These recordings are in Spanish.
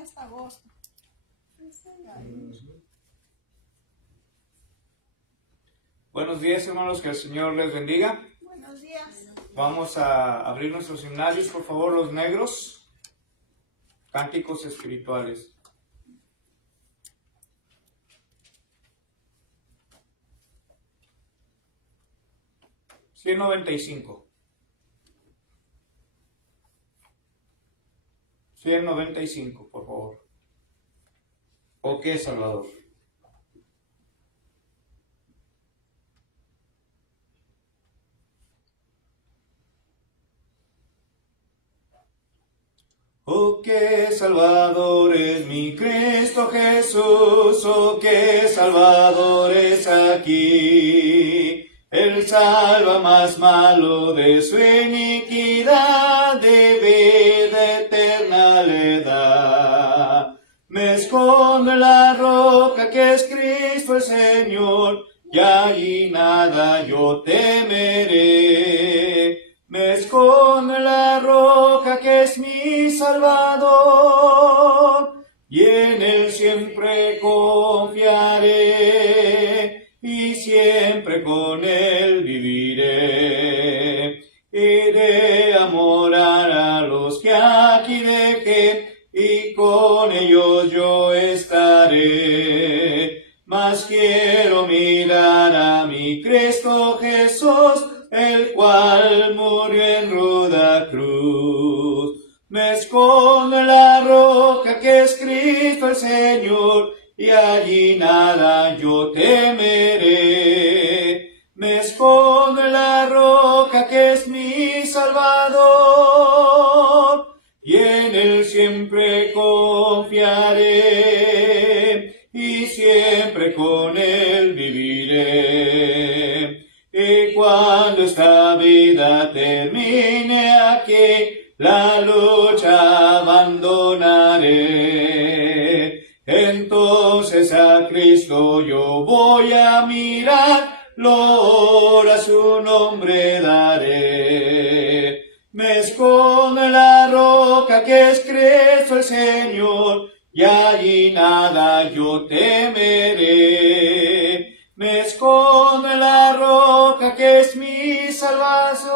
tiene hasta agosto. Buenos días, hermanos, que el Señor les bendiga. Buenos días. Vamos a abrir nuestros himnarios, por favor, los negros. Cánticos espirituales. $195, por favor. ¿O qué, Salvador? Oh, qué Salvador es mi Cristo Jesús, oh, qué Salvador es aquí. Él salva más malo de su iniquidad, de vida eterna le da. Me escondo en la roca que es Cristo el Señor, y allí nada yo temeré. Me escondo en la roca que es mi Salvador, y en él siempre confiaré, y siempre con él viviré. Iré a morar a los que aquí dejé, y con ellos yo estaré. Mas quiero mirar a mi Cristo Jesús, el cual murió en ruda cruz. Me escondo en la roca que es Cristo el Señor, y allí nada yo temeré. Me escondo en la roca que es mi Salvador, y en él siempre confiaré, y siempre con él viviré. Y cuando esta vida termine aquí, la lucha abandonaré. Entonces a Cristo yo voy a mirar, gloria a su nombre daré. Me escondo en la roca que es Cristo el Señor, y allí nada yo temeré. Me escondo en la roca que es mi salvación,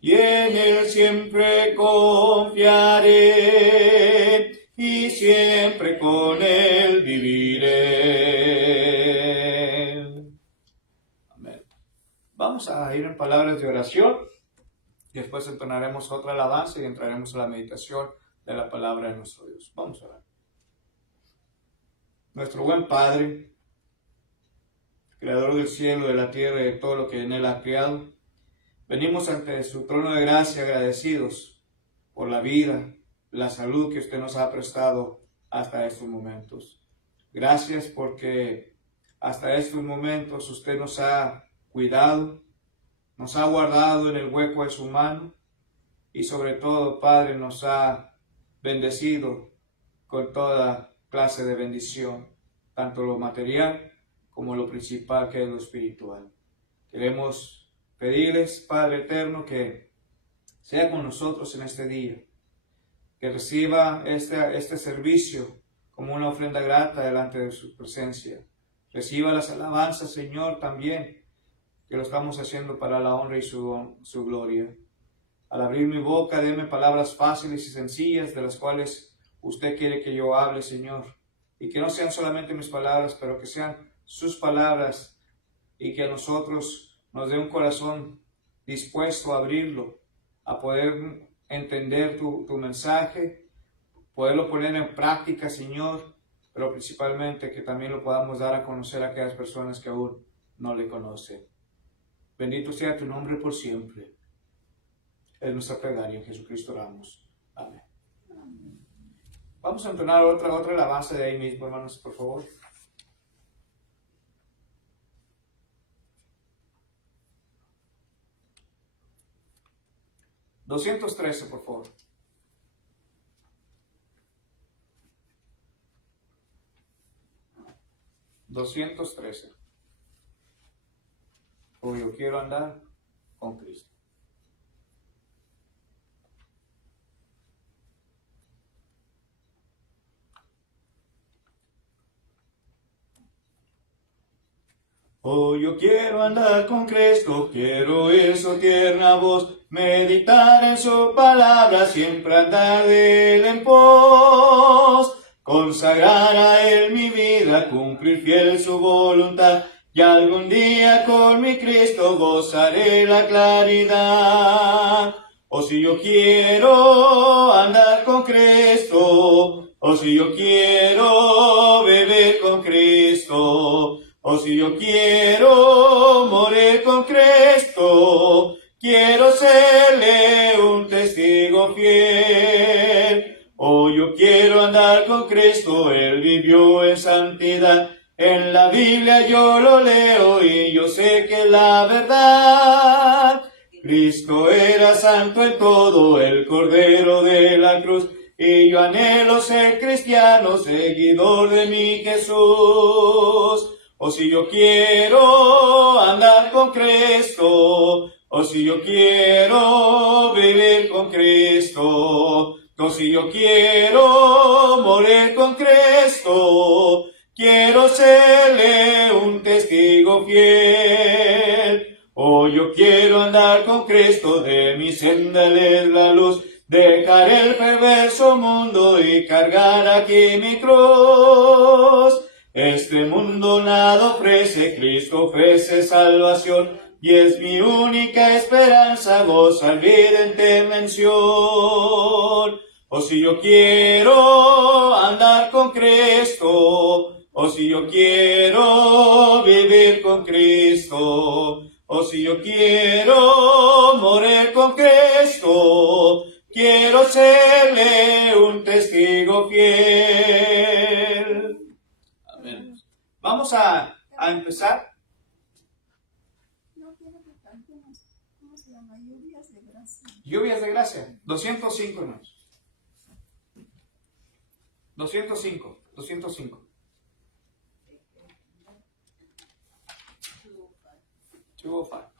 y en él siempre confiaré, y siempre con él viviré. Amén. Vamos a ir en palabras de oración, y después entonaremos otra alabanza y entraremos a la meditación de la palabra de nuestro Dios. Vamos a orar. Nuestro buen Padre, Creador del cielo, de la tierra y de todo lo que en él ha creado, venimos ante su trono de gracia agradecidos por la vida, la salud que usted nos ha prestado hasta estos momentos. Gracias porque hasta estos momentos usted nos ha cuidado, nos ha guardado en el hueco de su mano y sobre todo, Padre, nos ha bendecido con toda clase de bendición, tanto lo material como lo principal que es lo espiritual. Queremos pedirles, Padre eterno, que sea con nosotros en este día, que reciba este servicio como una ofrenda grata delante de su presencia. Reciba las alabanzas, Señor, también, que lo estamos haciendo para la honra y su gloria. Al abrir mi boca, deme palabras fáciles y sencillas de las cuales usted quiere que yo hable, Señor. Y que no sean solamente mis palabras, pero que sean sus palabras, y que a nosotros nos dé un corazón dispuesto a abrirlo, a poder entender tu mensaje, poderlo poner en práctica, Señor, pero principalmente que también lo podamos dar a conocer a aquellas personas que aún no le conocen. Bendito sea tu nombre por siempre. Es nuestra plegaria, en Jesucristo oramos. Amén. Vamos a entonar otra alabanza de ahí mismo, hermanos, por favor. $213, por favor. $213. O yo quiero andar con Cristo. Oh, yo quiero andar con Cristo, quiero oír su tierna voz, meditar en su palabra, siempre andar de él en pos, consagrar a él mi vida, cumplir fiel su voluntad, y algún día con mi Cristo gozaré la claridad. Oh, si yo quiero andar con Cristo, oh, si yo quiero beber con Cristo, oh, si yo quiero morir con Cristo, quiero serle un testigo fiel. Oh, yo quiero andar con Cristo, Él vivió en santidad. En la Biblia yo lo leo y yo sé que la verdad. Cristo era santo en todo, el Cordero de la cruz. Y yo anhelo ser cristiano, seguidor de mi Jesús. O si yo quiero andar con Cristo, o si yo quiero vivir con Cristo, o si yo quiero morir con Cristo, quiero serle un testigo fiel. Oh, yo quiero andar con Cristo, de mi senda Él es la luz, dejar el perverso mundo y cargar aquí mi cruz. Este mundo nada ofrece, Cristo ofrece salvación, y es mi única esperanza, gozar vida en dimensión. O si yo quiero andar con Cristo, o si yo quiero vivir con Cristo, o si yo quiero morir con Cristo, quiero serle un testigo fiel. Amén. Vamos a empezar. No quiero que cantemos. ¿Cómo se llama? Lluvias de gracia. Lluvias de gracia. 205, hermanos. 205. Chufa.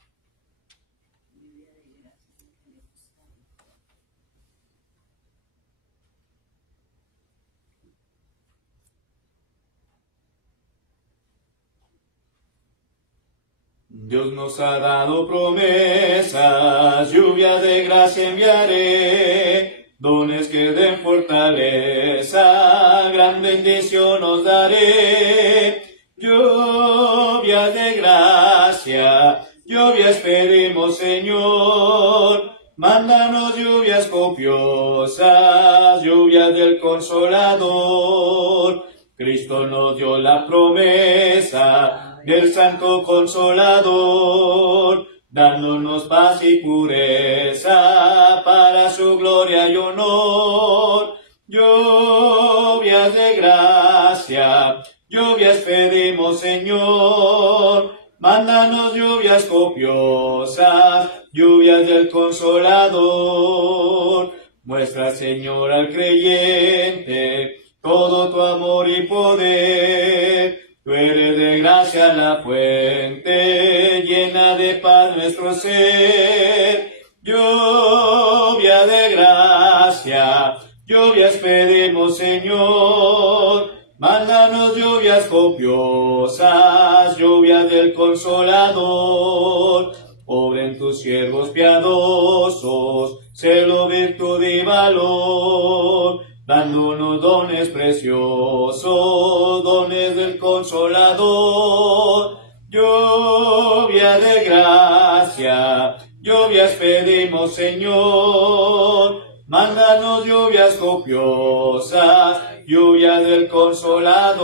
Dios nos ha dado promesas, lluvia de gracia enviaré, dones que den fortaleza, gran bendición nos daré. Lluvias de gracia, lluvias pedimos, Señor, mándanos lluvias copiosas, lluvias del Consolador. Cristo nos dio la promesa del Santo Consolador, dándonos paz y pureza para su gloria y honor. Lluvias de gracia, lluvias pedimos, Señor, mándanos lluvias copiosas, lluvias del Consolador. Muestra, Señor, al creyente todo tu amor y poder. Tú eres de gracia la fuente, llena de paz nuestro ser. Lluvia de gracia, lluvias pedimos, Señor. Mándanos lluvias copiosas, lluvias del Consolador. Obra en tus siervos piadosos, celo, virtud y valor, dándonos dones preciosos, dones del Consolador. Lluvia de gracia, lluvias pedimos, Señor. Mándanos lluvias copiosas, lluvias del Consolador.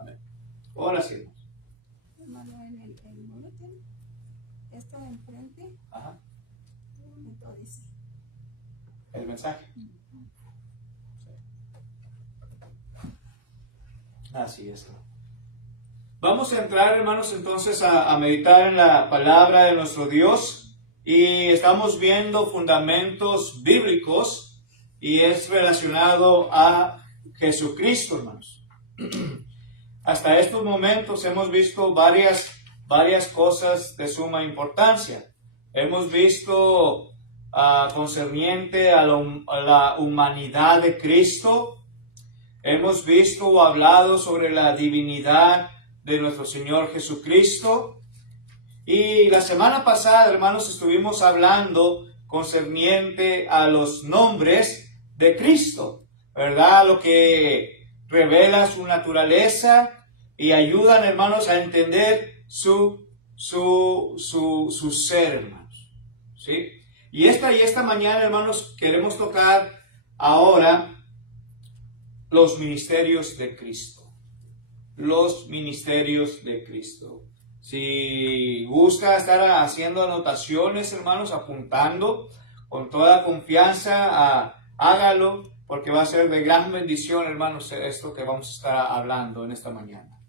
Amén. Ahora sí. Hermano, en el boletín está enfrente. Ajá. Bonito dice. El mensaje. Así es. Vamos a entrar, hermanos, entonces a meditar en la palabra de nuestro Dios. Y estamos viendo fundamentos bíblicos y es relacionado a Jesucristo, hermanos. Hasta estos momentos hemos visto varias cosas de suma importancia. Hemos visto concerniente a la humanidad de Cristo. Hemos visto o hablado sobre la divinidad de nuestro Señor Jesucristo. Y la semana pasada, hermanos, estuvimos hablando concerniente a los nombres de Cristo, ¿verdad? Lo que revela su naturaleza y ayudan, hermanos, a entender su ser, hermanos, ¿sí? Y esta mañana, hermanos, queremos tocar ahora los ministerios de Cristo. Los ministerios de Cristo. Si gusta estar haciendo anotaciones, hermanos, apuntando con toda confianza, hágalo, porque va a ser de gran bendición, hermanos, esto que vamos a estar hablando en esta mañana.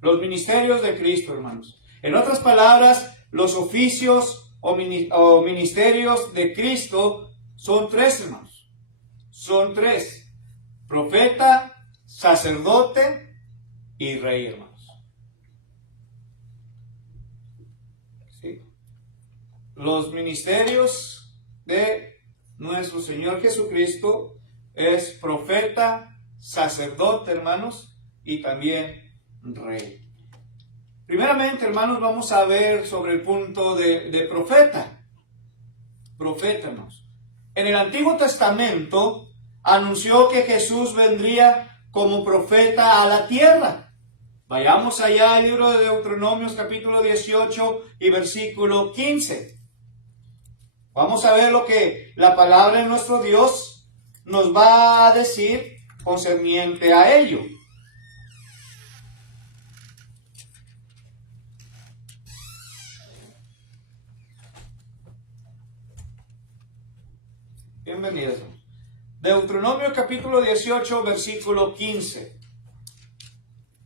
Los ministerios de Cristo, hermanos. En otras palabras, los oficios o ministerios de Cristo son tres, hermanos. Son tres: profeta, sacerdote y rey, hermanos. ¿Sí? Los ministerios de nuestro Señor Jesucristo es profeta, sacerdote, hermanos, y también rey. Primeramente, hermanos, vamos a ver sobre el punto de profeta. Profeta, hermanos. En el Antiguo Testamento anunció que Jesús vendría como profeta a la tierra. Vayamos allá al libro de Deuteronomios capítulo 18 y versículo 15. Vamos a ver lo que la palabra de nuestro Dios nos va a decir concerniente a ello. Bienvenidos. Deuteronomio capítulo 18, versículo 15.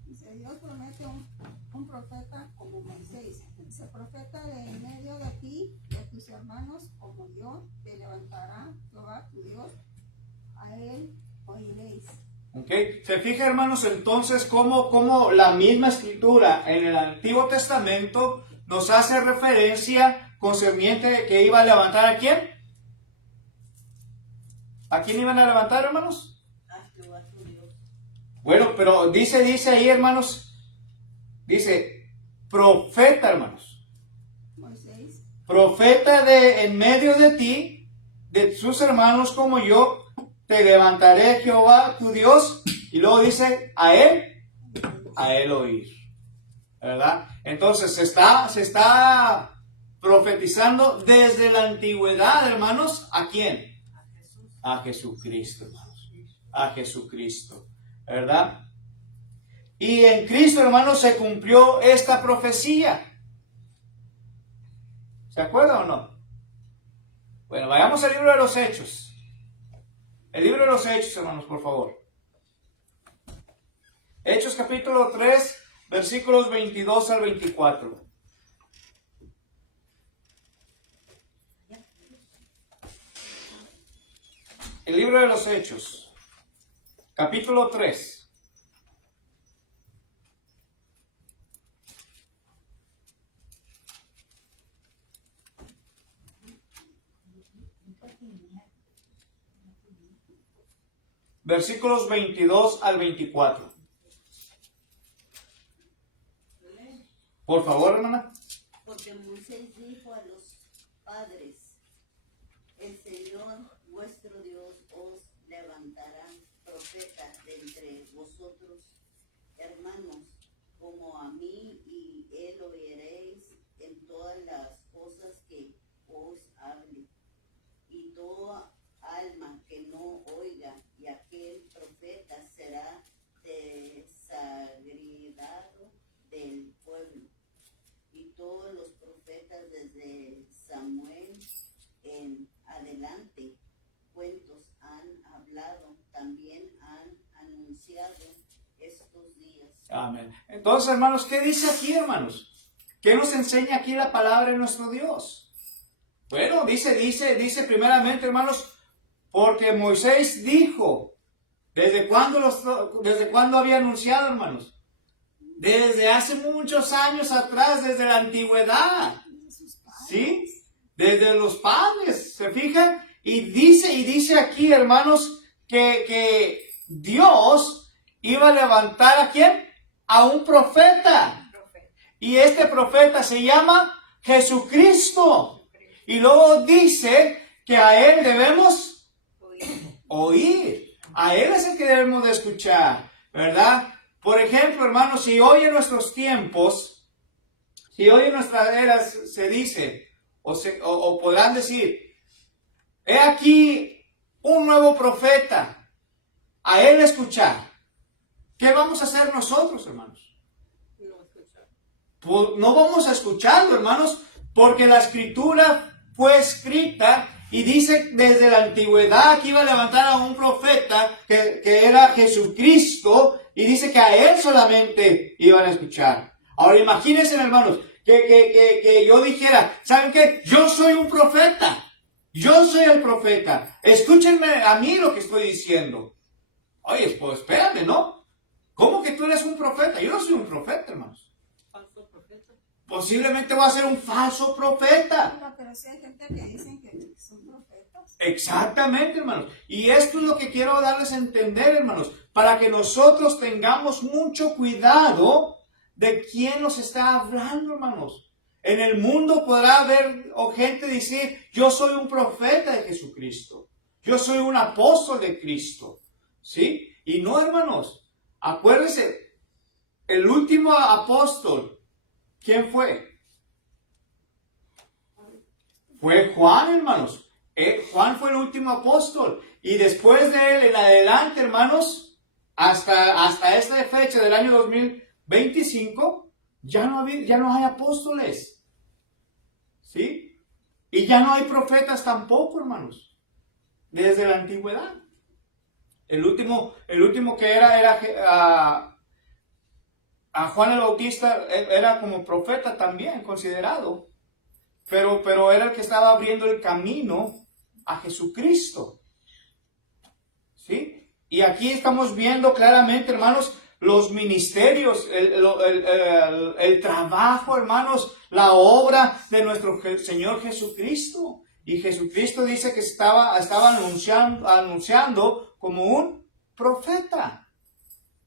Dice, Dios promete un profeta como Moisés. Dice, profeta de en medio de ti, de tus hermanos como yo, te levantará Jehová tu Dios, a él oiréis. Okay. Se fija, hermanos, entonces cómo la misma escritura en el Antiguo Testamento nos hace referencia concerniente que iba a levantar ¿a quién? ¿A quién iban a levantar, hermanos? A Jehová tu Dios. Bueno, pero dice ahí, hermanos, dice profeta, hermanos. Moisés. Profeta de en medio de ti, de sus hermanos como yo, te levantaré Jehová tu Dios. Y luego dice a él oír. ¿Verdad? Entonces se está profetizando desde la antigüedad, hermanos, ¿a quién? A Jesucristo, hermanos. A Jesucristo, ¿verdad? Y en Cristo, hermanos, se cumplió esta profecía. ¿Se acuerdan o no? Bueno, vayamos al libro de los Hechos. El libro de los Hechos, hermanos, por favor. Hechos capítulo 3, versículos 22 al 24. El libro de los Hechos, capítulo 3. Versículos 22 al 24. Por favor, hermana. Porque Moisés dijo a los padres, el Señor vuestro Dios os levantará profetas de entre vosotros, hermanos, como a mí, y él oiréis en todas las cosas que os hable. Y toda alma que no oiga y aquel profeta será desagregado del pueblo. Y todos los profetas desde Samuel en adelante cuentos han hablado, también han anunciado estos días. Amén. Entonces, hermanos, ¿qué dice aquí, hermanos? ¿Qué nos enseña aquí la palabra de nuestro Dios? Bueno, dice primeramente, hermanos, porque Moisés dijo, ¿desde cuándo había anunciado, hermanos? Desde hace muchos años atrás, desde la antigüedad, ¿sí? Desde los padres, ¿se fijan? Y dice aquí, hermanos, que Dios iba a levantar ¿a quién? A un profeta. Y este profeta se llama Jesucristo. Y luego dice que a Él debemos oír. A Él es el que debemos de escuchar, ¿verdad? Por ejemplo, hermanos, si hoy en nuestros tiempos, si hoy en nuestras eras se dice, o podrán decir, he aquí un nuevo profeta, a Él escuchar. ¿Qué vamos a hacer nosotros, hermanos? Pues no vamos a escucharlo, hermanos, porque la escritura fue escrita y dice desde la antigüedad que iba a levantar a un profeta que era Jesucristo, y dice que a Él solamente iban a escuchar. Ahora imagínense, hermanos, que yo dijera, ¿saben qué? Yo soy un profeta. Yo soy el profeta. Escúchenme a mí lo que estoy diciendo. Oye, pues espérame, ¿no? ¿Cómo que tú eres un profeta? Yo no soy un profeta, hermanos. ¿Falso profeta? Posiblemente va a ser un falso profeta. Pero sí hay gente que dicen que son profetas. Exactamente, hermanos. Y esto es lo que quiero darles a entender, hermanos, para que nosotros tengamos mucho cuidado de quién nos está hablando, hermanos. En el mundo podrá haber gente decir, yo soy un profeta de Jesucristo. Yo soy un apóstol de Cristo. ¿Sí? Y no, hermanos. Acuérdense, el último apóstol, ¿quién fue? Fue Juan, hermanos. Juan fue el último apóstol. Y después de él en adelante, hermanos, hasta esta fecha del año 2025, ya no hay apóstoles. ¿Sí? Y ya no hay profetas tampoco, hermanos. Desde la antigüedad. El último que era a Juan el Bautista, era como profeta también, considerado. Pero era el que estaba abriendo el camino a Jesucristo. ¿Sí? Y aquí estamos viendo claramente, hermanos, los ministerios, el trabajo, hermanos, la obra de nuestro Señor Jesucristo. Y Jesucristo dice que estaba anunciando como un profeta.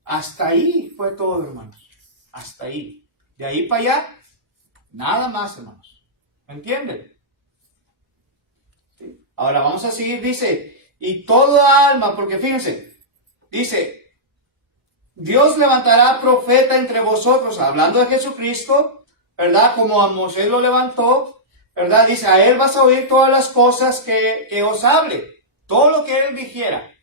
Hasta ahí fue todo, hermanos. Hasta ahí. De ahí para allá, nada más, hermanos. ¿Me entienden? ¿Sí? Ahora vamos a seguir, dice, y toda alma, porque fíjense, dice, Dios levantará profeta entre vosotros, hablando de Jesucristo, ¿verdad? Como a Moisés lo levantó, ¿verdad? Dice, a Él vas a oír todas las cosas que os hable, todo lo que Él dijera,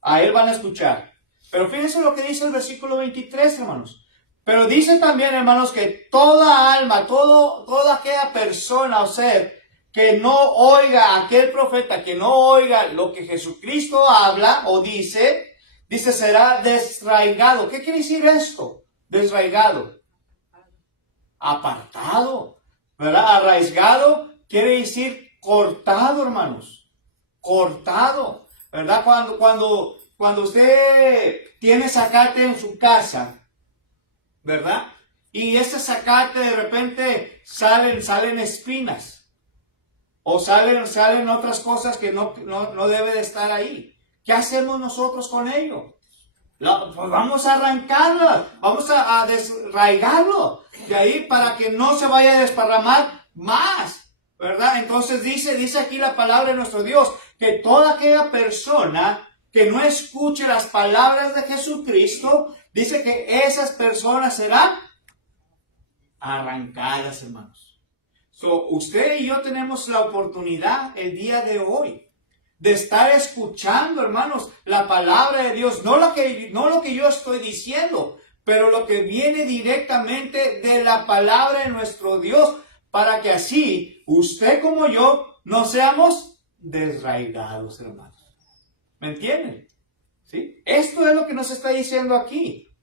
a Él van a escuchar. Pero fíjense lo que dice el versículo 23, hermanos. Pero dice también, hermanos, que toda alma, toda aquella persona o ser que no oiga a aquel profeta, que no oiga lo que Jesucristo habla o dice será desraigado. ¿Qué quiere decir esto? Desraigado. Apartado. ¿Verdad? Arraigado quiere decir cortado, hermanos. Cortado. ¿Verdad? Cuando usted tiene zacate en su casa, ¿verdad? Y ese zacate de repente salen espinas. O salen otras cosas que no debe de estar ahí. ¿Qué hacemos nosotros con ello? Pues vamos a arrancarlo, vamos a desraigarlo de ahí para que no se vaya a desparramar más, ¿verdad? Entonces dice aquí la palabra de nuestro Dios, que toda aquella persona que no escuche las palabras de Jesucristo, dice que esas personas serán arrancadas, hermanos. Usted y yo tenemos la oportunidad el día de hoy de estar escuchando, hermanos, la palabra de Dios, no lo que yo estoy diciendo, pero lo que viene directamente de la palabra de nuestro Dios, para que así usted como yo no seamos desraigados, hermanos. ¿Me entienden? ¿Sí? Esto es lo que nos está diciendo aquí,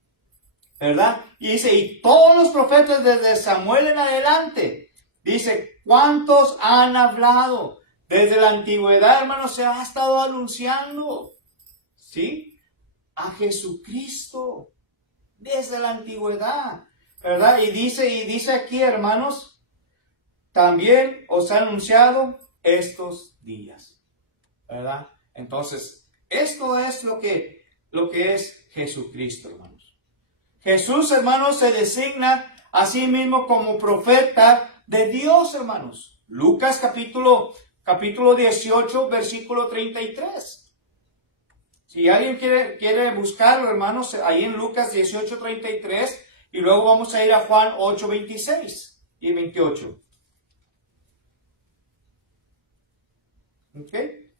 ¿verdad? Y dice, y todos los profetas desde Samuel en adelante, dice, ¿cuántos han hablado? Desde la antigüedad, hermanos, se ha estado anunciando, ¿sí? A Jesucristo. Desde la antigüedad, ¿verdad? Y dice aquí, hermanos, también os ha anunciado estos días, ¿verdad? Entonces, esto es lo que es Jesucristo, hermanos. Jesús, hermanos, se designa asimismo como profeta de Dios, hermanos. Lucas capítulo 18, versículo 33. Si alguien quiere buscarlo, hermanos, ahí en Lucas 18, 33, y luego vamos a ir a Juan 8, 26 y 28. ¿Ok?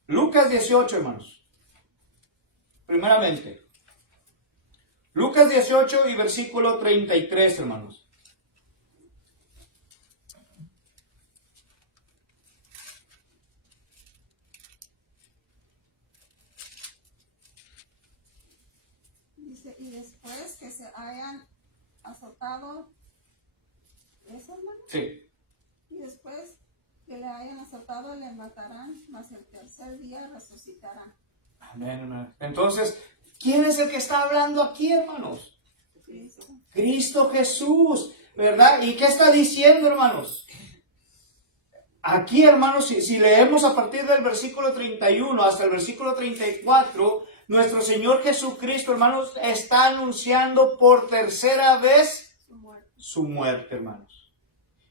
Lucas 18, hermanos. Primeramente. Lucas 18 y versículo 33, hermanos. Dice, y después que se hayan azotado, ¿eso, hermano? Sí. Y después que le hayan azotado, le matarán, mas el tercer día resucitará. Amén, hermano. Entonces, ¿quién es el que está hablando aquí, hermanos? Cristo. Cristo Jesús, ¿verdad? ¿Y qué está diciendo, hermanos? Aquí, hermanos, si leemos a partir del versículo 31 hasta el versículo 34, nuestro Señor Jesucristo, hermanos, está anunciando por tercera vez su muerte, hermanos.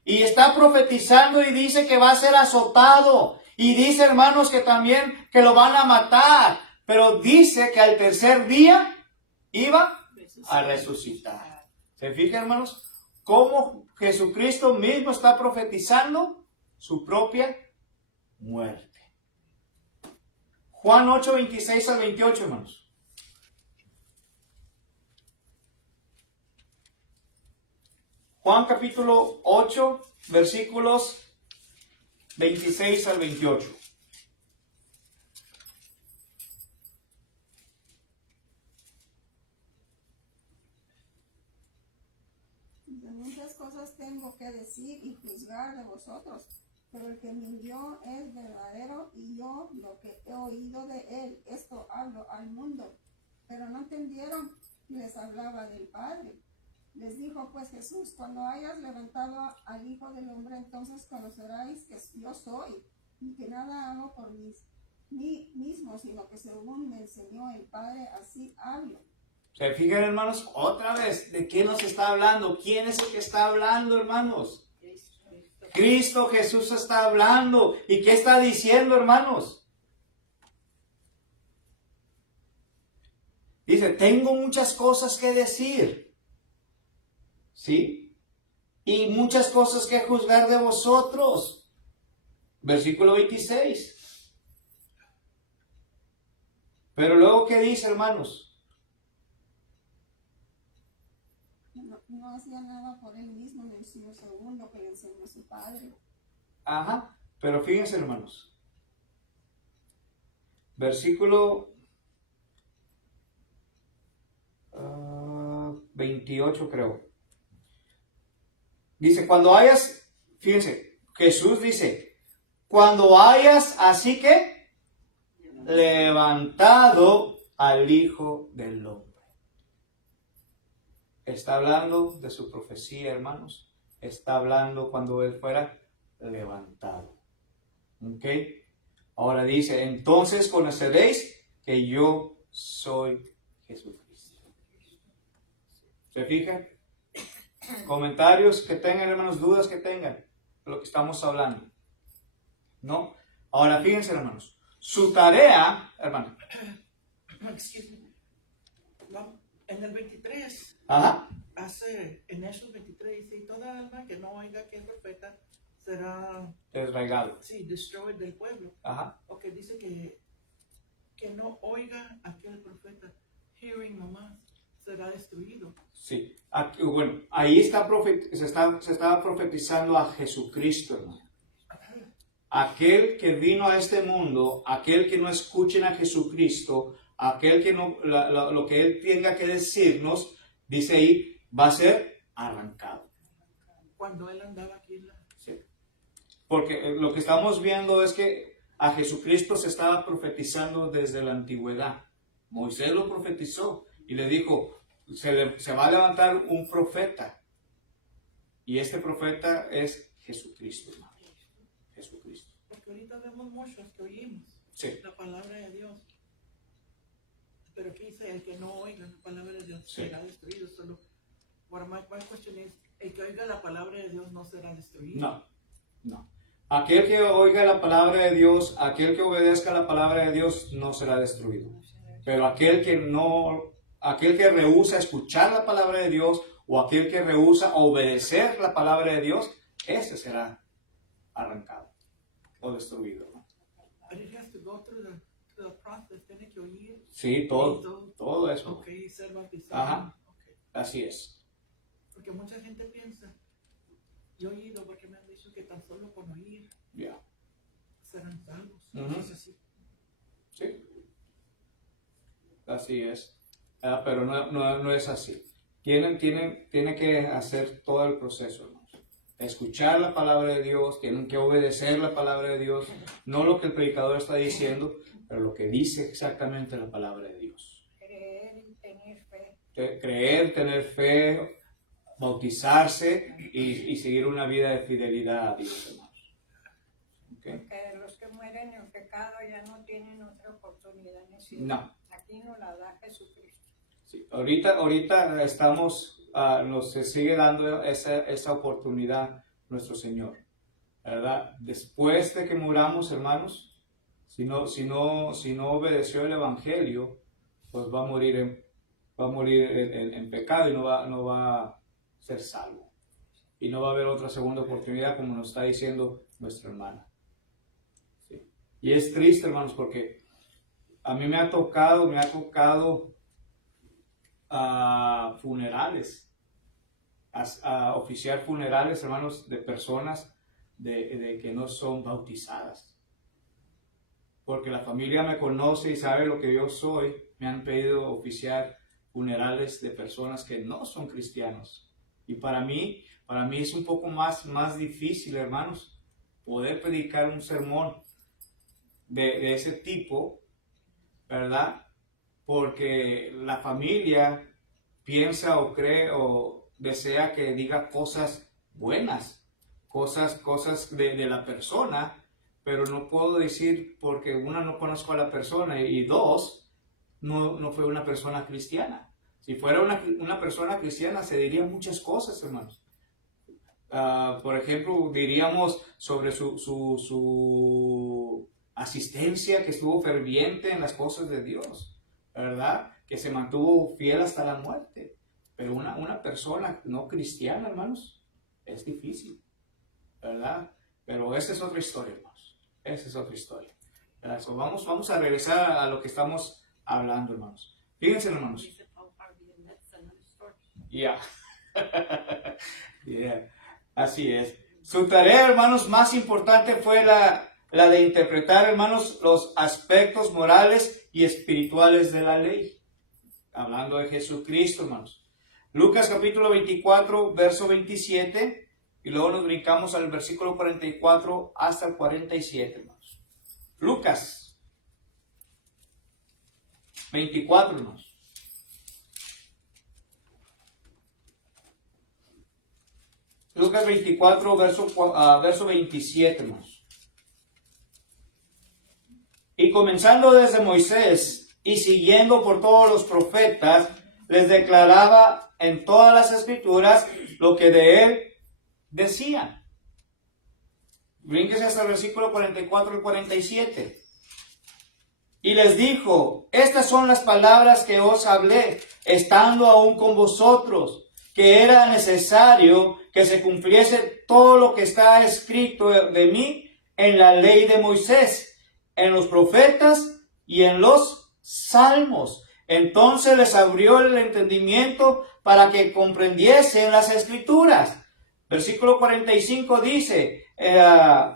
Y está profetizando y dice que va a ser azotado. Y dice, hermanos, que también que lo van a matar. Pero dice que al tercer día iba a resucitar. ¿Se fijan, hermanos? Cómo Jesucristo mismo está profetizando su propia muerte. Juan 8, 26 al 28, hermanos. Juan capítulo 8, versículos 26 al 28. Muchas cosas tengo que decir y juzgar de vosotros, pero el que me envió es verdadero y yo lo que he oído de él, esto hablo al mundo. Pero no entendieron que les hablaba del Padre. Les dijo pues Jesús, cuando hayas levantado al Hijo del Hombre, entonces conoceráis que yo soy y que nada hago por mí mismo, sino que según me enseñó el Padre, así hablo. ¿Se fijan, hermanos? Otra vez, ¿de qué nos está hablando? ¿Quién es el que está hablando, hermanos? Cristo Jesús está hablando. ¿Y qué está diciendo, hermanos? Dice, tengo muchas cosas que decir. ¿Sí? Y muchas cosas que juzgar de vosotros. Versículo 26. Pero luego, ¿qué dice, hermanos? No hacía nada por él mismo, sino según lo que le enseñó su Padre. Ajá, pero fíjense, hermanos. Versículo 28, creo. Dice, cuando hayas, fíjense, Jesús dice, cuando hayas así que levantado al Hijo del Hombre. Está hablando de su profecía, hermanos. Está hablando cuando Él fuera levantado. ¿Ok? Ahora dice, entonces conoceréis que yo soy Jesucristo. ¿Se fijan? Comentarios que tengan, hermanos, dudas que tengan de lo que estamos hablando. ¿No? Ahora fíjense, hermanos. Su tarea, hermano. No, en el 23. Ajá. En esos 23 dice, toda alma que no oiga que el profeta será Desraigado. sí, destroyed del pueblo. Ajá. O que dice que no oiga aquel profeta, hearing nomás, será destruido. Sí. Aquí, bueno, ahí se está profetizando a Jesucristo, hermano. Aquel que vino a este mundo, aquel que no escuchen a Jesucristo, aquel que no, lo que Él tenga que decirnos, dice ahí, va a ser arrancado. Cuando Él andaba aquí en la... Sí. Porque lo que estamos viendo es que a Jesucristo se estaba profetizando desde la antigüedad. Moisés lo profetizó y le dijo, se va a levantar un profeta. Y este profeta es Jesucristo, hermano. Jesucristo. Porque ahorita vemos muchos que oímos Sí. la palabra de Dios. Pero aquí dice, el que no oiga la palabra de Dios Sí. será destruido. Solo What my question is, el que oiga la palabra de Dios no será destruido. No, no. Aquel que oiga la palabra de Dios, aquel que obedezca la palabra de Dios no será destruido. Pero aquel que rehúsa escuchar la palabra de Dios o aquel que rehúsa obedecer la palabra de Dios, ese será arrancado o destruido, ¿no? But it has to go through the process. Tiene que oír. Sí, todo eso. Okay, ser bautizado. Ajá. Okay. Así es. Porque mucha gente piensa, yo he oído porque me han dicho que tan solo con oír Ya. serán salvos. Ujú. Entonces, sí. Sí. Así es. Pero no es así. Tienen que hacer todo el proceso, hermanos. Escuchar la palabra de Dios, tienen que obedecer la palabra de Dios, no lo que el predicador está diciendo, pero lo que dice exactamente la palabra de Dios. Creer y tener fe. Creer, tener fe, bautizarse y seguir una vida de fidelidad a Dios, hermanos. ¿Okay? Porque los que mueren en pecado ya no tienen otra oportunidad en el cielo. No. Aquí nos la da Jesucristo. Sí. Ahorita estamos, nos sigue dando esa oportunidad nuestro Señor, ¿verdad? Después de que muramos, hermanos, si no obedeció el Evangelio, pues va a morir en pecado y no va a ser salvo. Y no va a haber otra segunda oportunidad, como nos está diciendo nuestra hermana. Sí. Y es triste, hermanos, porque a mí me ha tocado funerales, a oficiar funerales, hermanos, de personas de que no son bautizadas. Porque la familia me conoce y sabe lo que yo soy. Me han pedido oficiar funerales de personas que no son cristianos. Y para mí es un poco más difícil, hermanos, poder predicar un sermón de ese tipo, ¿verdad? Porque la familia piensa o cree o desea que diga cosas buenas, cosas de la persona, pero no puedo decir porque una, no conozco a la persona y dos, no fue una persona cristiana. Si fuera una persona cristiana se dirían muchas cosas, hermanos. Por ejemplo, diríamos sobre su asistencia, que estuvo ferviente en las cosas de Dios, ¿verdad? Que se mantuvo fiel hasta la muerte. Pero una persona no cristiana, hermanos, es difícil, ¿verdad? Pero esa es otra historia, hermanos. Esa es otra historia. So, vamos a regresar a lo que estamos hablando, hermanos. Fíjense, hermanos. Ya. Yeah. Así es. Su tarea, hermanos, más importante fue la de interpretar, hermanos, los aspectos morales y espirituales de la ley. Hablando de Jesucristo, hermanos. Lucas capítulo 24, verso 27, y luego nos brincamos al versículo 44 hasta el 47, hermanos. Lucas 24, hermanos. Lucas 24, verso 27, hermanos. Y comenzando desde Moisés y siguiendo por todos los profetas, les declaraba en todas las escrituras lo que de él decían. Brínquese hasta el versículo 44 y 47. Y les dijo: estas son las palabras que os hablé, estando aún con vosotros, que era necesario que se cumpliese todo lo que está escrito de mí en la ley de Moisés, en los profetas y en los salmos. Entonces les abrió el entendimiento para que comprendiesen las escrituras. Versículo 45 dice,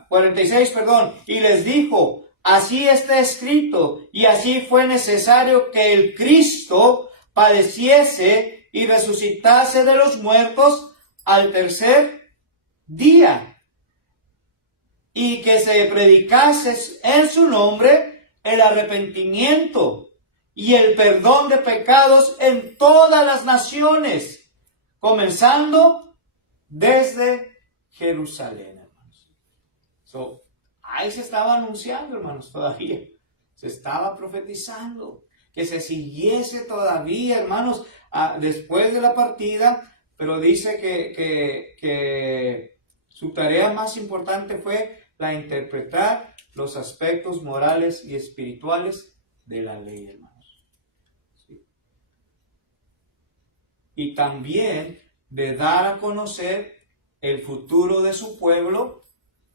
46, perdón, y les dijo: así está escrito, y así fue necesario que el Cristo padeciese y resucitase de los muertos al tercer día, y que se predicase en su nombre el arrepentimiento y el perdón de pecados en todas las naciones, comenzando desde Jerusalén, hermanos. Ahí se estaba anunciando, hermanos, todavía. Se estaba profetizando que se siguiese todavía, hermanos, después de la partida, pero dice que su tarea más importante fue la de interpretar los aspectos morales y espirituales de la ley, hermanos. ¿Sí? Y también de dar a conocer el futuro de su pueblo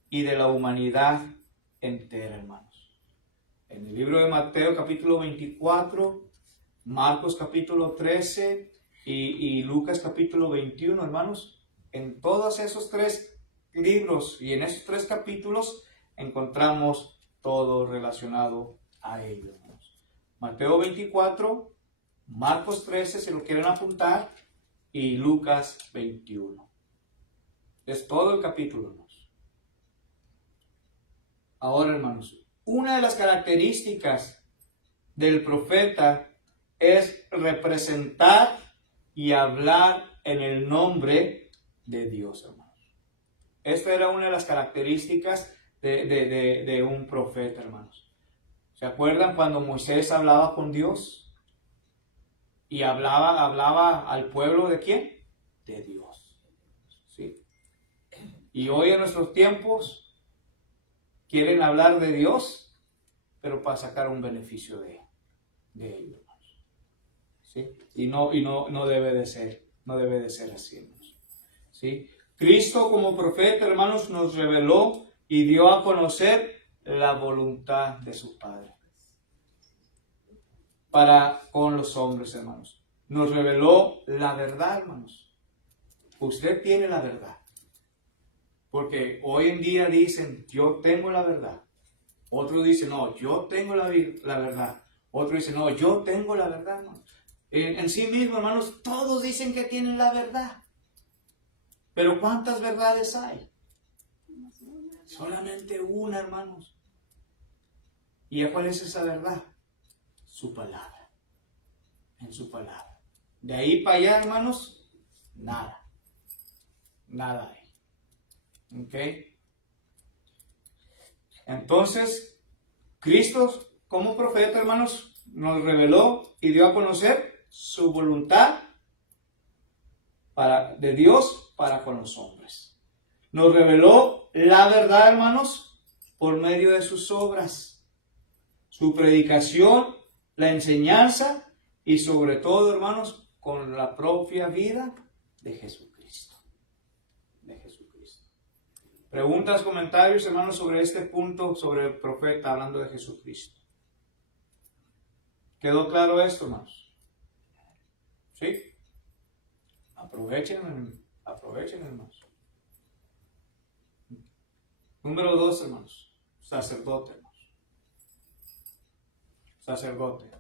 y de la humanidad entera, hermanos. En el libro de Mateo capítulo 24, Marcos capítulo 13 y Lucas capítulo 21, hermanos, en todos esos tres libros y en esos tres capítulos encontramos todo relacionado a ello, hermanos. Mateo 24, Marcos 13, si lo quieren apuntar, y Lucas 21. Es todo el capítulo, hermanos. Ahora, hermanos, una de las características del profeta es representar y hablar en el nombre de Dios, hermanos. Esta era una de las características de un profeta, hermanos. ¿Se acuerdan cuando Moisés hablaba con Dios? Y hablaba al pueblo ¿de quién? De Dios. ¿Sí? Y hoy en nuestros tiempos quieren hablar de Dios, pero para sacar un beneficio de ellos. ¿Sí? Y no debe de ser, no debe de ser así, hermanos. ¿Sí? Cristo como profeta, hermanos, nos reveló y dio a conocer la voluntad de su Padre para con los hombres, hermanos. Nos reveló la verdad, hermanos. Usted tiene la verdad. Porque hoy en día dicen, yo tengo la verdad. Otro dice, no, yo tengo la verdad. Otro dice, no, yo tengo la verdad, hermanos. En sí mismo, hermanos, todos dicen que tienen la verdad. Pero ¿cuántas verdades hay? Solamente una, hermanos. ¿Y cuál es esa verdad? Su palabra. En su palabra. De ahí para allá, hermanos, nada. Nada hay. ¿Ok? Entonces, Cristo como profeta, hermanos, nos reveló y dio a conocer su voluntad de Dios para con los hombres. Nos reveló la verdad, hermanos, por medio de sus obras, su predicación, la enseñanza y sobre todo, hermanos, con la propia vida de Jesucristo. De Jesucristo. Preguntas, comentarios, hermanos, sobre este punto, sobre el profeta hablando de Jesucristo. ¿Quedó claro esto, hermanos? ¿Sí? Aprovechen, hermanos. Número 2, hermanos. Sacerdote, hermanos. Sacerdote.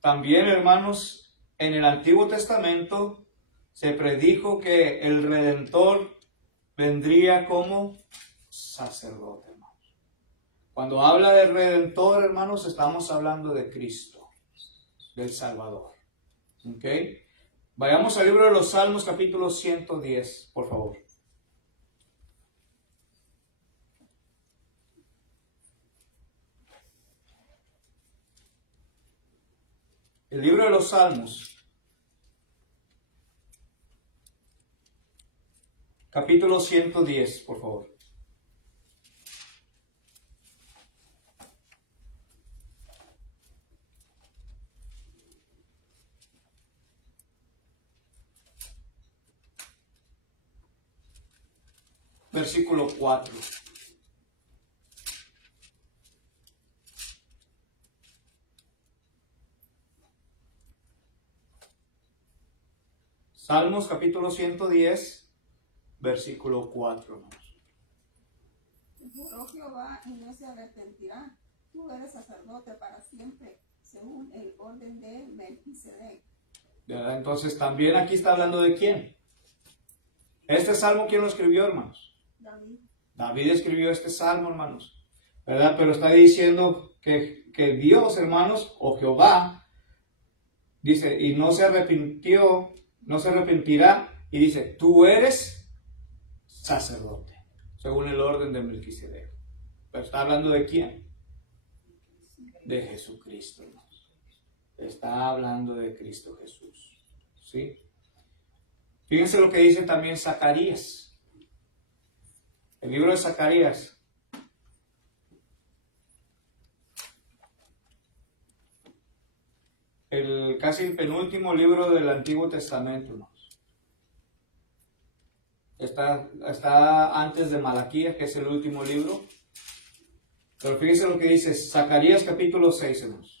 También, hermanos, en el Antiguo Testamento se predijo que el Redentor vendría como sacerdote, hermanos. Cuando habla de Redentor, hermanos, estamos hablando de Cristo, del Salvador. ¿Ok? Vayamos al libro de los Salmos, capítulo 110, por favor. El libro de los Salmos, capítulo 110, por favor. Versículo 4. Salmos capítulo 110, versículo 4. Juró Jehová y no se arrepentirá. Tú eres sacerdote para siempre, según el orden de Melquisedec. Entonces también aquí está hablando de quién. Este salmo, ¿quién lo escribió, hermanos? David. David escribió este salmo, hermanos, ¿verdad? Pero está diciendo que Dios, hermanos, o Jehová, dice, y no se arrepentirá, y dice, tú eres sacerdote, según el orden de Melquisedec. Pero está hablando de quién? De Jesucristo, hermanos. Está hablando de Cristo Jesús, ¿sí? Fíjense lo que dice también Zacarías. El libro de Zacarías. Casi el penúltimo libro del Antiguo Testamento, hermanos. Está antes de Malaquías, que es el último libro. Pero fíjense lo que dice Zacarías capítulo 6, hermanos.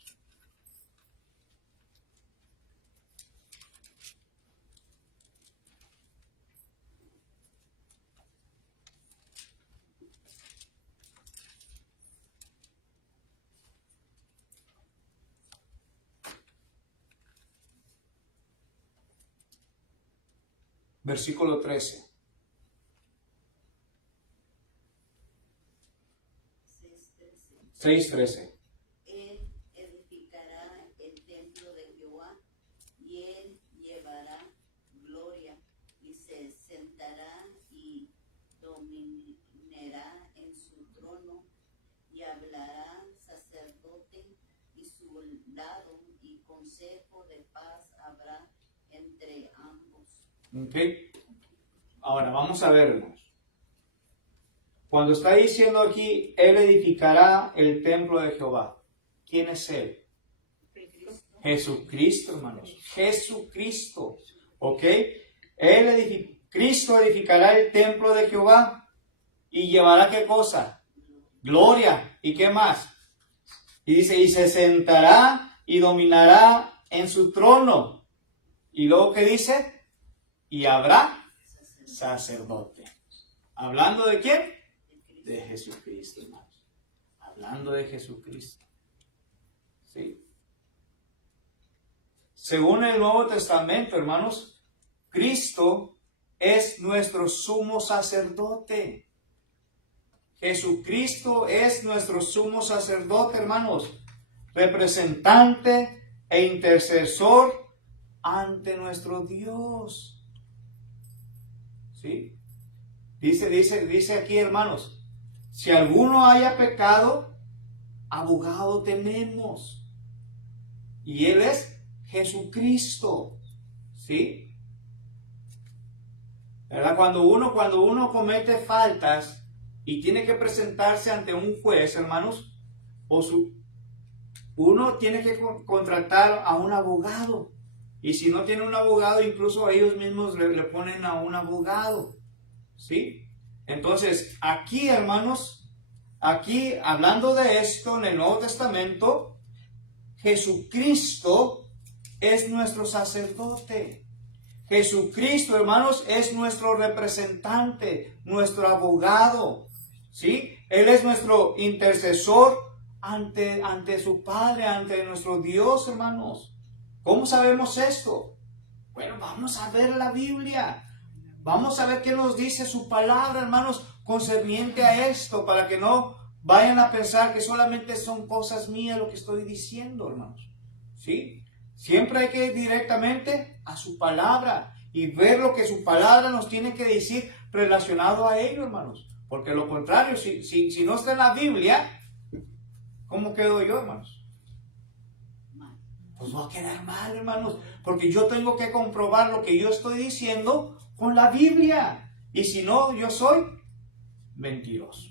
Versículo 13. 6:13. Él edificará el templo de Jehová, y él llevará gloria, y se sentará y dominará en su trono, y hablará sacerdote y soldado, y consejo de paz habrá entre ambos. Ok. Ahora vamos a ver, hermanos. Cuando está diciendo aquí, Él edificará el templo de Jehová. ¿Quién es Él? Jesucristo, hermanos. Jesucristo. ¿Ok? Cristo edificará el templo de Jehová y llevará ¿qué cosa? Gloria. ¿Y qué más? Y dice, y se sentará y dominará en su trono. Y luego ¿qué dice? Y habrá sacerdote. ¿Hablando de quién? De Jesucristo, hermanos. Hablando de Jesucristo. ¿Sí? Según el Nuevo Testamento, hermanos, Cristo es nuestro sumo sacerdote. Jesucristo es nuestro sumo sacerdote, hermanos. Representante e intercesor ante nuestro Dios. ¿Sí? Dice aquí, hermanos, si alguno haya pecado, abogado tenemos. Y Él es Jesucristo. ¿Sí? ¿Verdad? Cuando uno comete faltas y tiene que presentarse ante un juez, hermanos, uno tiene que contratar a un abogado. Y si no tiene un abogado, incluso a ellos mismos le ponen a un abogado. ¿Sí? Entonces, aquí, hermanos, aquí hablando de esto en el Nuevo Testamento, Jesucristo es nuestro sacerdote. Jesucristo, hermanos, es nuestro representante, nuestro abogado. ¿Sí? Él es nuestro intercesor ante su Padre, ante nuestro Dios, hermanos. ¿Cómo sabemos esto? Bueno, vamos a ver la Biblia. Vamos a ver qué nos dice su palabra, hermanos, concerniente a esto, para que no vayan a pensar que solamente son cosas mías lo que estoy diciendo, hermanos. ¿Sí? Siempre hay que ir directamente a su palabra y ver lo que su palabra nos tiene que decir relacionado a ello, hermanos. Porque lo contrario, si no está en la Biblia, ¿cómo quedo yo, hermanos? Pues va a quedar mal, hermanos, porque yo tengo que comprobar lo que yo estoy diciendo con la Biblia. Y si no, yo soy mentiroso.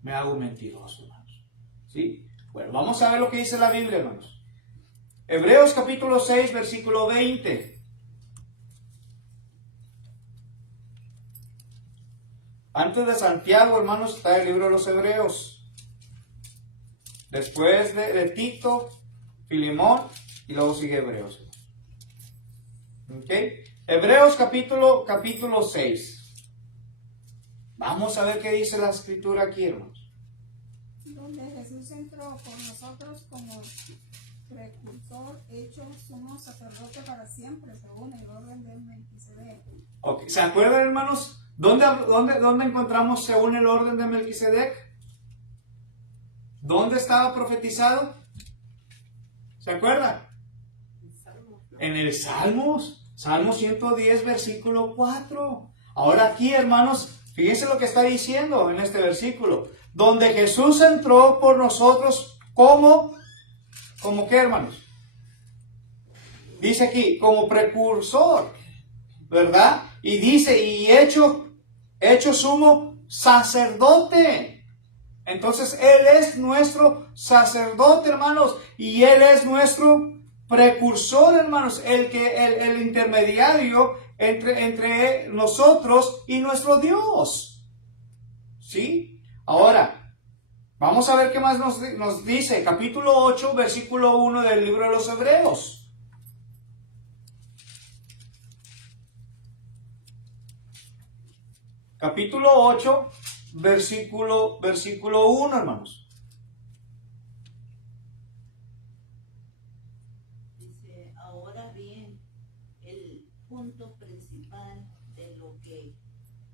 Me hago mentiroso, hermanos. ¿Sí? Bueno, vamos a ver lo que dice la Biblia, hermanos. Hebreos capítulo 6, versículo 20. Antes de Santiago, hermanos, está el libro de los Hebreos. Después de Tito, Filemón, y luego sigue Hebreos. ¿Ok? Hebreos capítulo 6. Vamos a ver qué dice la escritura aquí, hermanos. Donde Jesús entró por nosotros como precursor, hecho sumo sacerdote para siempre, según el orden de Melquisedec. Okay. ¿Se acuerdan, hermanos? ¿Dónde encontramos según el orden de Melquisedec? ¿Dónde estaba profetizado? ¿Se acuerdan? En el Salmos. Salmo 110, versículo 4. Ahora aquí, hermanos, fíjense lo que está diciendo en este versículo. Donde Jesús entró por nosotros como ¿qué, hermanos? Dice aquí, como precursor. ¿verdad? Y dice, y hecho sumo sacerdote. Entonces Él es nuestro sacerdote, hermanos, y Él es nuestro precursor, hermanos, el intermediario entre nosotros y nuestro Dios. ¿Sí? Ahora, vamos a ver qué más nos dice. Capítulo 8, versículo 1 del libro de los Hebreos. Capítulo 8, versículo 1, hermanos. Dice, ahora bien, el punto principal de lo que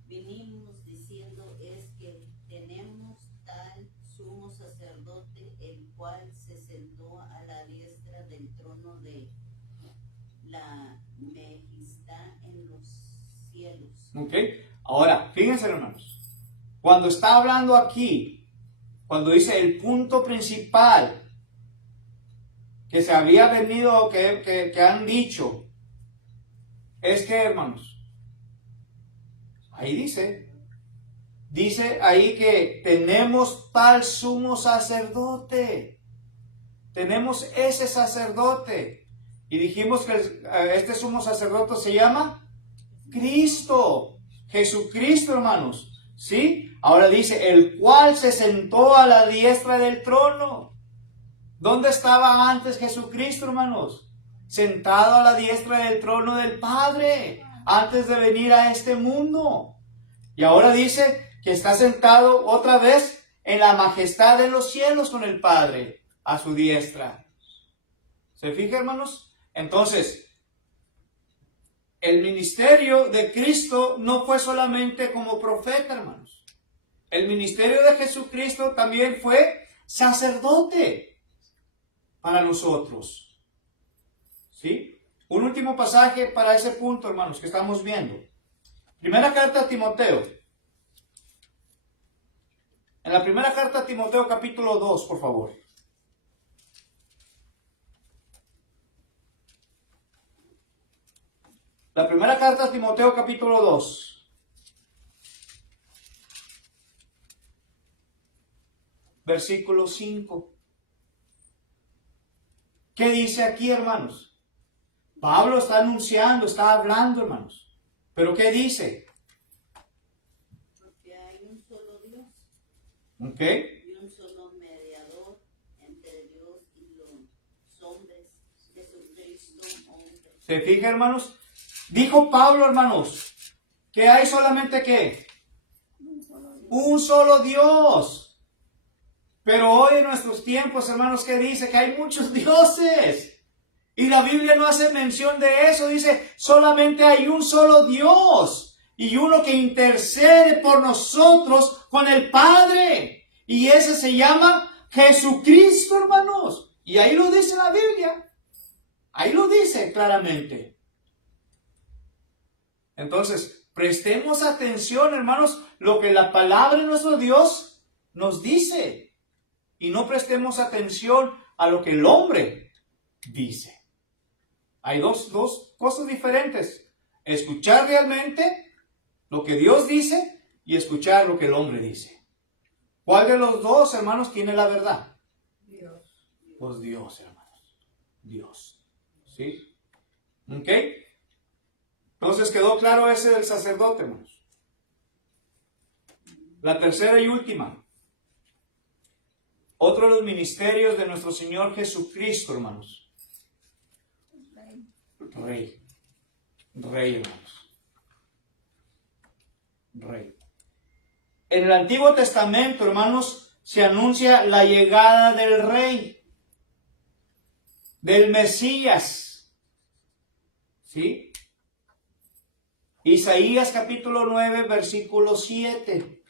vinimos diciendo es que tenemos tal sumo sacerdote, el cual se sentó a la diestra del trono de la majestad en los cielos. Ok. Ahora, fíjense, hermanos. Cuando está hablando aquí, cuando dice el punto principal que se había venido, que han dicho, es que, hermanos, ahí dice ahí que tenemos tal sumo sacerdote, tenemos ese sacerdote, y dijimos que este sumo sacerdote se llama Cristo, Jesucristo, hermanos, ¿sí? Ahora dice, el cual se sentó a la diestra del trono. ¿Dónde estaba antes Jesucristo, hermanos? Sentado a la diestra del trono del Padre, antes de venir a este mundo. Y ahora dice que está sentado otra vez en la majestad de los cielos con el Padre, a su diestra. ¿Se fija, hermanos? Entonces, el ministerio de Cristo no fue solamente como profeta, hermanos. El ministerio de Jesucristo también fue sacerdote para nosotros. ¿Sí? Un último pasaje para ese punto, hermanos, que estamos viendo. Primera carta a Timoteo. En la primera carta a Timoteo, capítulo 2, por favor. La primera carta a Timoteo, capítulo 2. Versículo 5. ¿Qué dice aquí, hermanos? Pablo está anunciando, está hablando, hermanos. ¿Pero qué dice? Porque hay un solo Dios. ¿Ok? Y un solo mediador entre Dios y los hombres, Jesucristo, hombre. ¿Se fija, hermanos? Dijo Pablo, hermanos, que hay solamente ¿qué? Un solo Dios. Pero hoy en nuestros tiempos, hermanos, ¿qué dice? Que hay muchos dioses. Y la Biblia no hace mención de eso. Dice, solamente hay un solo Dios. Y uno que intercede por nosotros con el Padre. Y ese se llama Jesucristo, hermanos. Y ahí lo dice la Biblia. Ahí lo dice claramente. Entonces, prestemos atención, hermanos, lo que la palabra de nuestro Dios nos dice. Y no prestemos atención a lo que el hombre dice. Hay dos cosas diferentes. Escuchar realmente lo que Dios dice y escuchar lo que el hombre dice. ¿Cuál de los dos, hermanos, tiene la verdad? Dios. Pues Dios, hermanos. Dios. ¿Sí? ¿Ok? Entonces quedó claro ese del sacerdote, hermanos. La tercera y última. Otro de los ministerios de nuestro Señor Jesucristo, hermanos. Rey. Rey, hermanos. Rey. En el Antiguo Testamento, hermanos, se anuncia la llegada del Rey, del Mesías. ¿Sí? Isaías capítulo 9, versículo 7.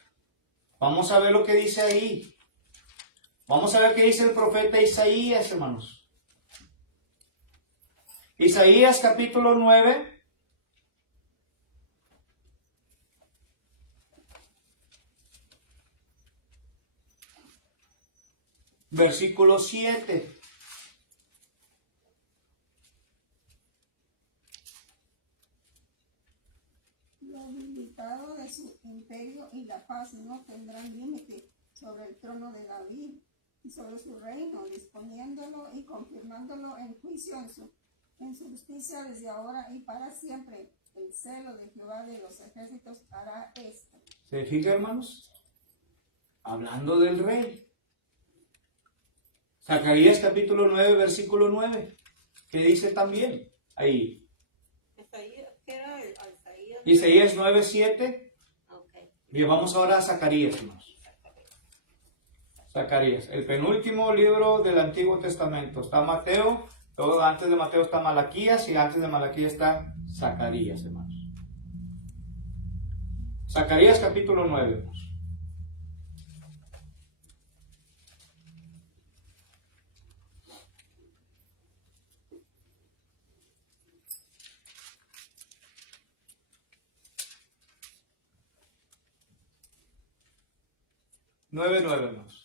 Vamos a ver lo que dice ahí. Vamos a ver qué dice el profeta Isaías, hermanos. Isaías capítulo 9. Versículo 7. limitado de su imperio y la paz no tendrán límite sobre el trono de David y sobre su reino, disponiéndolo y confirmándolo en juicio en su justicia desde ahora y para siempre. El celo de Jehová de los ejércitos hará esto. ¿Se fija, hermanos? Hablando del rey. Zacarías capítulo 9, versículo 9. ¿Qué dice también? Ahí. Isaías, ¿qué era Isaías? Isaías 9, 7. Okay. Y vamos ahora a Zacarías, hermanos. Zacarías, el penúltimo libro del Antiguo Testamento. Está Mateo, luego antes de Mateo está Malaquías y antes de Malaquías está Zacarías, hermanos. Zacarías capítulo 9, hermanos. Nueve, hermanos.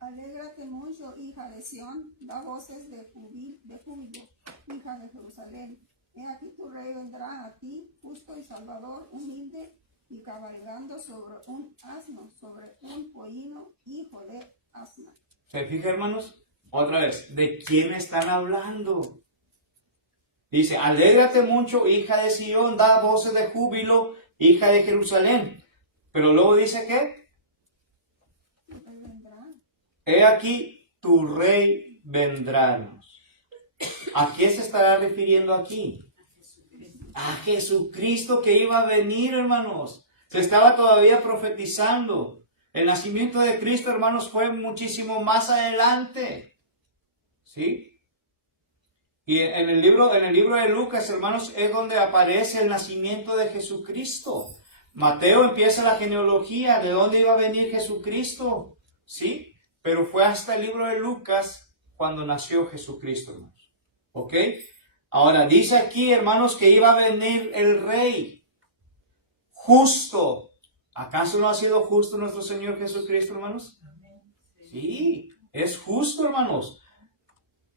Alégrate mucho, hija de Sión, da voces de júbilo, hija de Jerusalén. He aquí tu rey vendrá a ti, justo y salvador, humilde y cabalgando sobre un asno, sobre un pollino, hijo de asna. ¿Se fija, hermanos? Otra vez, ¿de quién están hablando? Dice, alégrate mucho, hija de Sión, da voces de júbilo, hija de Jerusalén. Pero luego dice que, he aquí tu rey vendrá. ¿A qué se estará refiriendo aquí? A Jesucristo que iba a venir, hermanos. Se estaba todavía profetizando. El nacimiento de Cristo, hermanos, fue muchísimo más adelante. ¿Sí? Y en el libro de Lucas, hermanos, es donde aparece el nacimiento de Jesucristo. Mateo empieza la genealogía de dónde iba a venir Jesucristo. ¿Sí? Pero fue hasta el libro de Lucas cuando nació Jesucristo, hermanos. ¿Ok? Ahora, dice aquí, hermanos, que iba a venir el rey justo. ¿Acaso no ha sido justo nuestro Señor Jesucristo, hermanos? Sí, es justo, hermanos.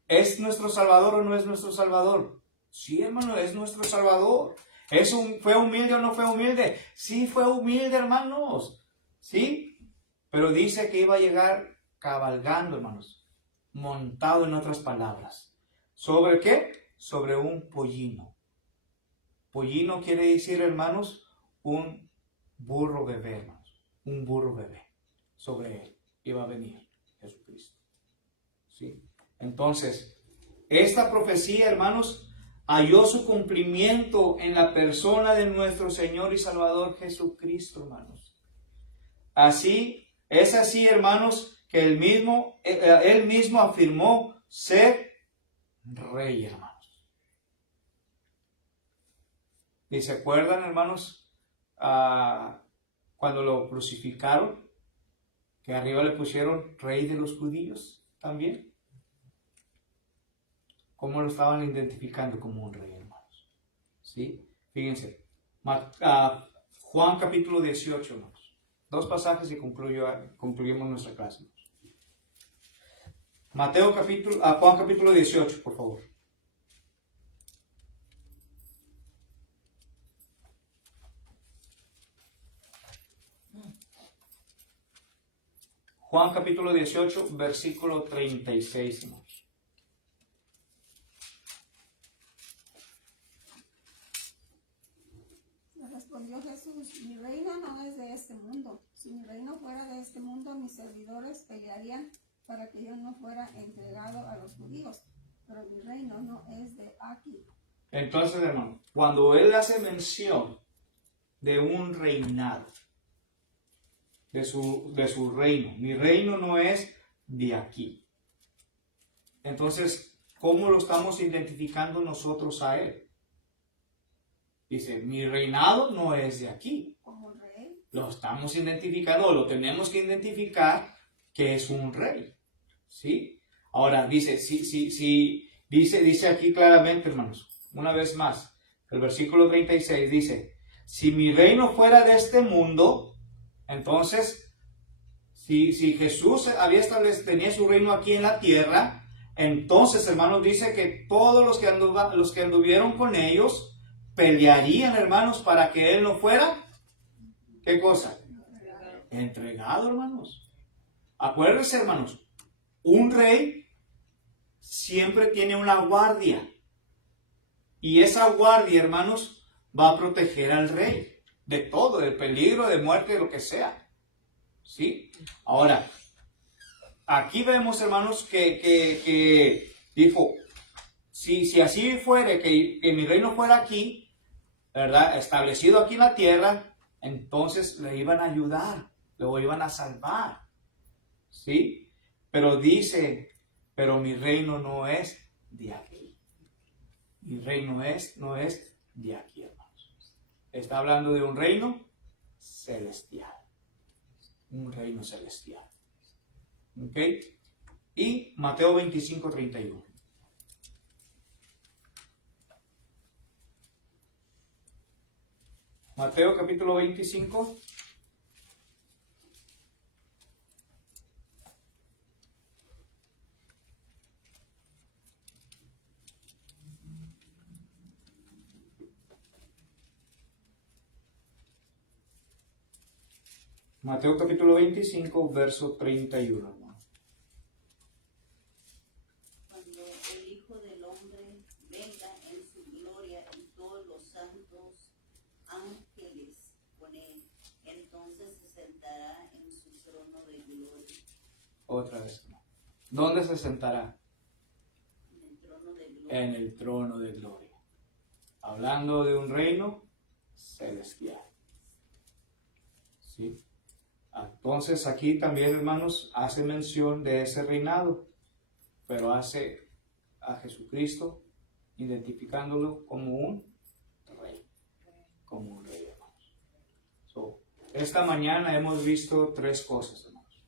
¿Es nuestro Salvador o no es nuestro Salvador? Sí, hermano, es nuestro Salvador. ¿Fue humilde o no fue humilde? Sí, fue humilde, hermanos. ¿Sí? Pero dice que iba a llegar cabalgando, hermanos. Montado, en otras palabras. ¿Sobre qué? Sobre un pollino. Pollino quiere decir, hermanos, un burro bebé, hermanos. Un burro bebé. Sobre él iba a venir Jesucristo. ¿Sí? Entonces, esta profecía, hermanos, halló su cumplimiento en la persona de nuestro Señor y Salvador Jesucristo, hermanos. Es así, hermanos, que él mismo afirmó ser rey, hermanos. ¿Y se acuerdan, hermanos, cuando lo crucificaron? Que arriba le pusieron rey de los judíos también. ¿Cómo lo estaban identificando como un rey, hermanos? ¿Sí? Fíjense. Juan capítulo 18, hermanos. 2 pasajes y concluimos nuestra clase. Juan capítulo 18, por favor. Juan capítulo 18, versículo 36, hermanos. Respondió Jesús, mi reino no es de este mundo. Si mi reino fuera de este mundo, mis servidores pelearían para que yo no fuera entregado a los judíos. Pero mi reino no es de aquí. Entonces, hermano, cuando él hace mención de un reinado, de su reino, mi reino no es de aquí. Entonces, ¿cómo lo estamos identificando nosotros a él? Dice, mi reinado no es de aquí. Como rey. Lo estamos identificando, o lo tenemos que identificar que es un rey. ¿Sí? Ahora, dice aquí claramente, hermanos, una vez más, el versículo 36 dice, si mi reino fuera de este mundo, entonces, si Jesús tenía su reino aquí en la tierra, Entonces, hermanos, dice que todos los que anduvieron con ellos pelearían, hermanos, para que él no fuera, ¿qué cosa? Entregado, hermanos. Acuérdense, hermanos, un rey siempre tiene una guardia. Y esa guardia, hermanos, va a proteger al rey de todo, del peligro, de muerte, de lo que sea. ¿Sí? Ahora, aquí vemos, hermanos, que dijo, si así fuere, que mi reino fuera aquí, ¿verdad? Establecido aquí en la tierra, entonces le iban a ayudar, lo iban a salvar. ¿Sí? Pero dice, pero mi reino no es de aquí. Mi reino no es de aquí, hermanos. Está hablando de un reino celestial. Un reino celestial. ¿Ok? Y Mateo 25:31. Mateo capítulo 25. Mateo capítulo 25, verso 31, hermano. Cuando el Hijo del Hombre venga en su gloria y todos los santos ángeles con él, entonces se sentará en su trono de gloria. Otra vez, hermano. ¿Dónde se sentará? En el trono de gloria. En el trono de gloria. Hablando de un reino celestial. ¿Sí? Entonces aquí también, hermanos, hace mención de ese reinado, pero hace a Jesucristo identificándolo como un rey. Como un rey, hermanos. Esta mañana hemos visto tres cosas, hermanos.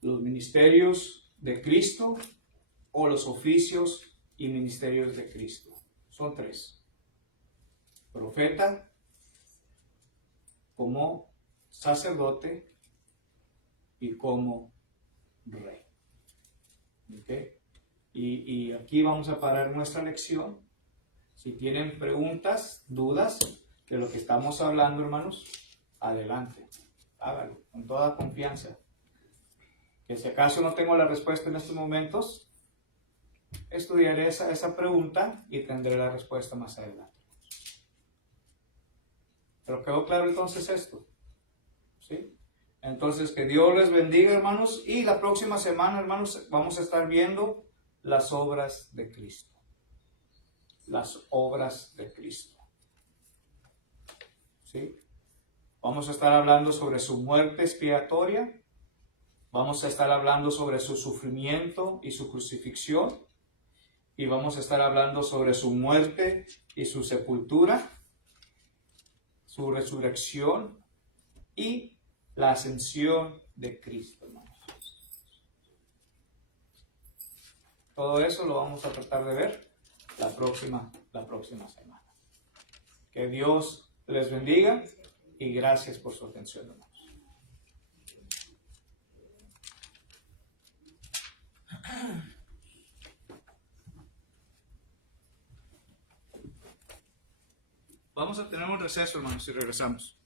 Los ministerios de Cristo o los oficios y ministerios de Cristo. Son tres. Profeta, como sacerdote y como rey. ¿Okay? Y aquí vamos a parar nuestra lección. Si tienen preguntas, dudas de lo que estamos hablando, hermanos, adelante, hágalo con toda confianza. Que si acaso no tengo la respuesta en estos momentos, estudiaré esa pregunta y tendré la respuesta más adelante. ¿Pero quedó claro entonces esto? ¿Sí? Entonces, que Dios les bendiga, hermanos, y la próxima semana, hermanos, vamos a estar viendo las obras de Cristo. Las obras de Cristo. ¿Sí? Vamos a estar hablando sobre su muerte expiatoria. Vamos a estar hablando sobre su sufrimiento y su crucifixión. Y vamos a estar hablando sobre su muerte y su sepultura, su resurrección y la ascensión de Cristo, hermanos. Todo eso lo vamos a tratar de ver la próxima semana. Que Dios les bendiga y gracias por su atención, hermanos. Vamos a tener un receso, hermanos, y regresamos.